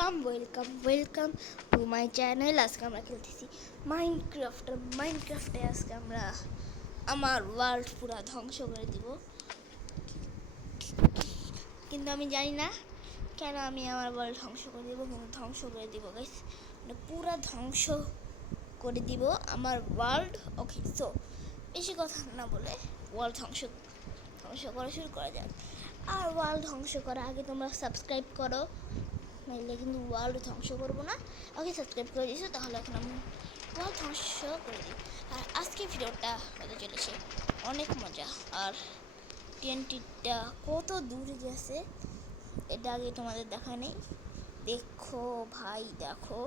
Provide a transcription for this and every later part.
Welcome to my channel. আজকে আমরা খেলতেছি মাইনক্রাফটে আজকে আমরা আমার ওয়ার্ল্ড পুরা ধ্বংস করে দিব, কিন্তু আমি জানি না কেন আমি আমার ওয়ার্ল্ড ধ্বংস করে দিব, কিন্তু ধ্বংস করে দিব গাইস, মানে পুরা ধ্বংস করে দিব আমার ওয়ার্ল্ড। ওকে, সো বেশি কথা না বলে ওয়ার্ল্ড ধ্বংস করা শুরু করা যাক। আর ওয়ার্ল্ড ধ্বংস করার আগে তোমরা সাবস্ক্রাইব করো, নাইলে কিন্তু ওয়ার্ল্ড ধ্বংস করবো না। ওকে, সাবস্ক্রাইব করে দিয়েছো, তাহলে এখন আমি ওয়ার্ল্ড ধ্বংস করে দিই। আর আজকে ভিডিওটা হতে চলেছে অনেক মজা। আর টিএনটিটা কত দূর গেছে এটা আগে তোমাদের দেখা নেই। দেখো ভাই, দেখো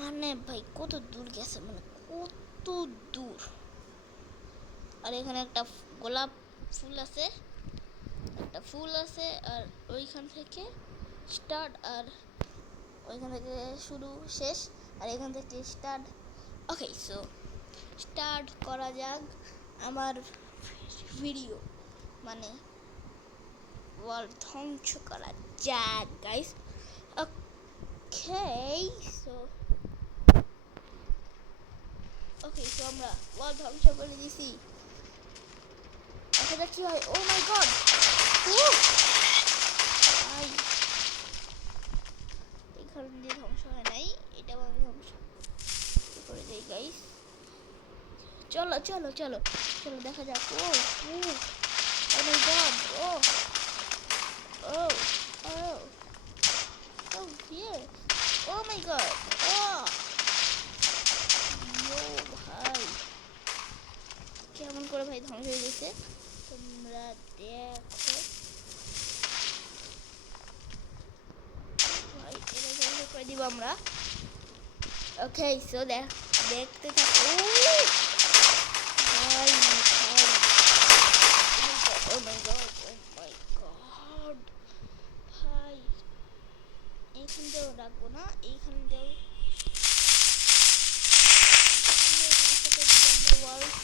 মানে ভাই কত দূর গেছে, মানে কত দূর। আর এখানে একটা গোলাপ ফুল আছে, আর ওইখান থেকে স্টার্ট, আর ওইখান থেকে শুরু শেষ, আর এখান থেকে স্টার্ট। ওকে, সো স্টার্ট করা যাক আমার ভিডিও, মানে ওয়ার্ল্ড ধ্বংস করা যাক গাইস। ওকে, সো আমরা ওয়ার্ল্ড ধ্বংস করে দিছি। দেখা যাক কি হয়। ও মাই গড, এখান দিয়ে ধ্বংস হয় নাই, এটাও আমি ধ্বংস করে দিই গাইস। চলো দেখা যাক। Oh my god, oh here, oh my god, ভাই কেমন করে ভাই ধ্বংস হয়ে গেছে তোমরা দেখো ভাই, এটা ধ্বংস করে দিব আমরা। ওকে, সো দেখতে থাকো ভাই। ও মাই গড ভাই, এইখান দিয়েও রাখবো না, এইখান দিয়েও ওয়ার্ল্ড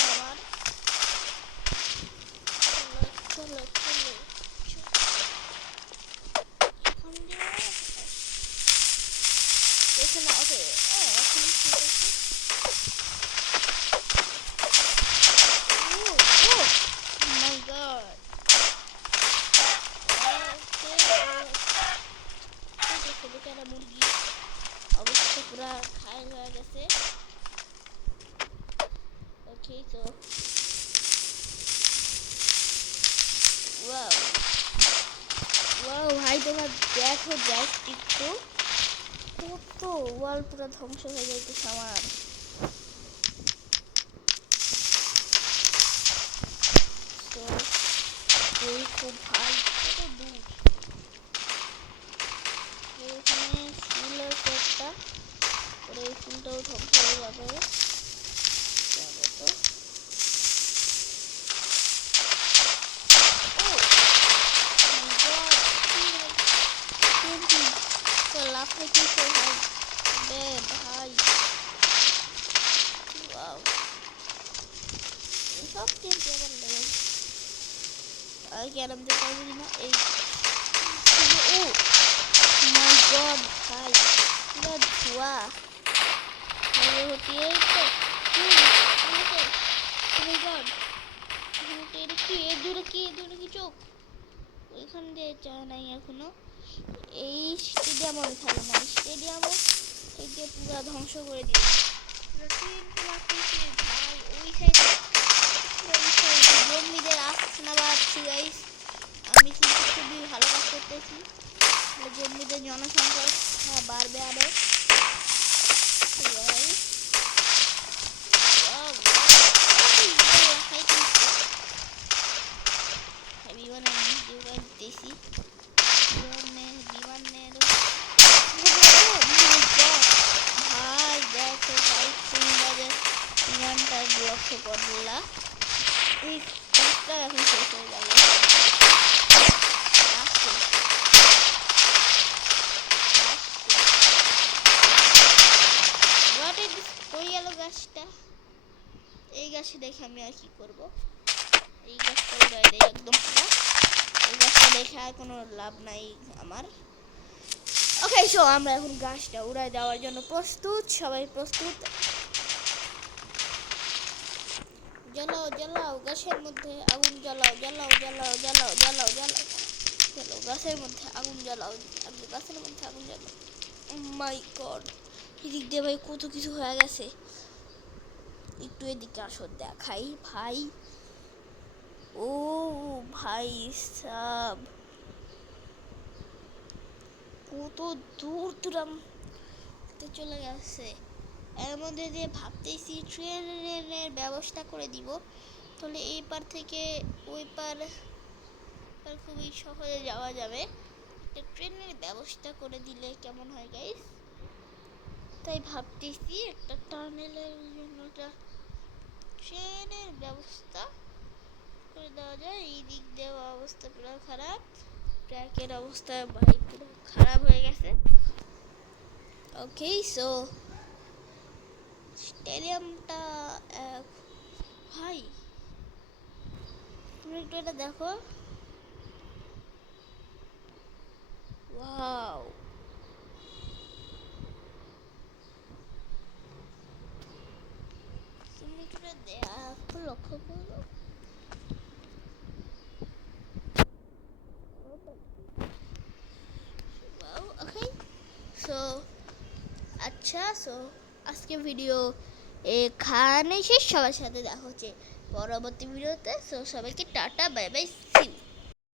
আমার। চলো এখান দিয়ে এখানে। ওকে, এখন ঠিক আছে। মাই গড, বেচারা মুরগি অবস্থা পুরা ঘায়ল হয়ে গেছে। ওকে, তো ওয়াও ভাই, তোমরা দেখো জাস্ট একটু, কত ওয়াল পুরো ধ্বংস হয়ে যাইতেছে আমার। তো এই খুব ভাই কত দূর। এখানে ফুল আছে একটা, পরে এই ফুলটাও ধ্বংস হয়ে যাবে। লাভ থেকে ভাই, সব টিমটি আমার লেগে আর ক্যারাম দিয়ে পারবি না। এই ও মাই গড ভাই, পুরো ধোয়া হটিয়ে তো। দূরে কি চোখ, ওইখান দিয়ে যায় নাই এখনো। এই স্টেডিয়ামও থাকবে না, স্টেডিয়ামও থেকে পুরো ধ্বংস করে দিয়ে ভাই। ওই সাইডে জম্বিদের আসছে না বাড়ছি গাইস, আমি কিন্তু খুবই ভালো কাজ করতেছি, জম্বিদের জনসংখ্যা বাড়বে আরো। দিতেছি ভাই, দেখো ভাই তোমরা যে বিমানটা লক্ষ্য করলা, এই কাজটা এখন শেষ হয়ে যাবে। কই গেল গাছটা? এই গাছে দেখে আমি আর কি করবো, এই আর কোনো লাভ নাই আমার। ওকে, সো আমরা এখন গাছটা উড়াই দেওয়ার জন্য প্রস্তুত। সবাই প্রস্তুত? জ্বালাও জ্বালাও, গাছের মধ্যে আগুন জ্বালাও, জ্বালাও জ্বালাও জ্বালাও জ্বালাও জ্বালাও জ্বালাও, গাছের মধ্যে আগুন জ্বালাও, গাছের মধ্যে আগুন জ্বালাও। মাই গড, এদিক দিয়ে ভাই কত কিছু হয়ে গেছে। একটু এদিকে আসো, দেখাই ভাই। ও ভাই সাব, কত দূর দূরান্তে চলে গেছে। এর মধ্যে যে ভাবতেছি ট্রেনের ব্যবস্থা করে দিব, তাহলে এই পার থেকে ওই পার খুবই সহজে যাওয়া যাবে। একটা ট্রেনের ব্যবস্থা করে দিলে কেমন হয় গাইস? তাই ভাবতেছি একটা টানেলের জন্য ট্রেনের ব্যবস্থা করে দেওয়া যায়। এই দিক দেওয়া অবস্থা পুরো খারাপ, ট্র্যাকের অবস্থা ভাই পুরো খারাপ হয়ে গেছে। ওকে, সো স্টেডিয়ামটা ভাই তুমি একটু এটা দেখো। ওয়াও, তুমি একটু এটা দেখো, লক্ষ্য করো। ওকে, সো আচ্ছা, সো আজকে ভিডিও এখানে শেষ। সবার সাথে দেখা হচ্ছে পরবর্তী ভিডিওতে। সো সবাইকে টাটা, বাই বাই।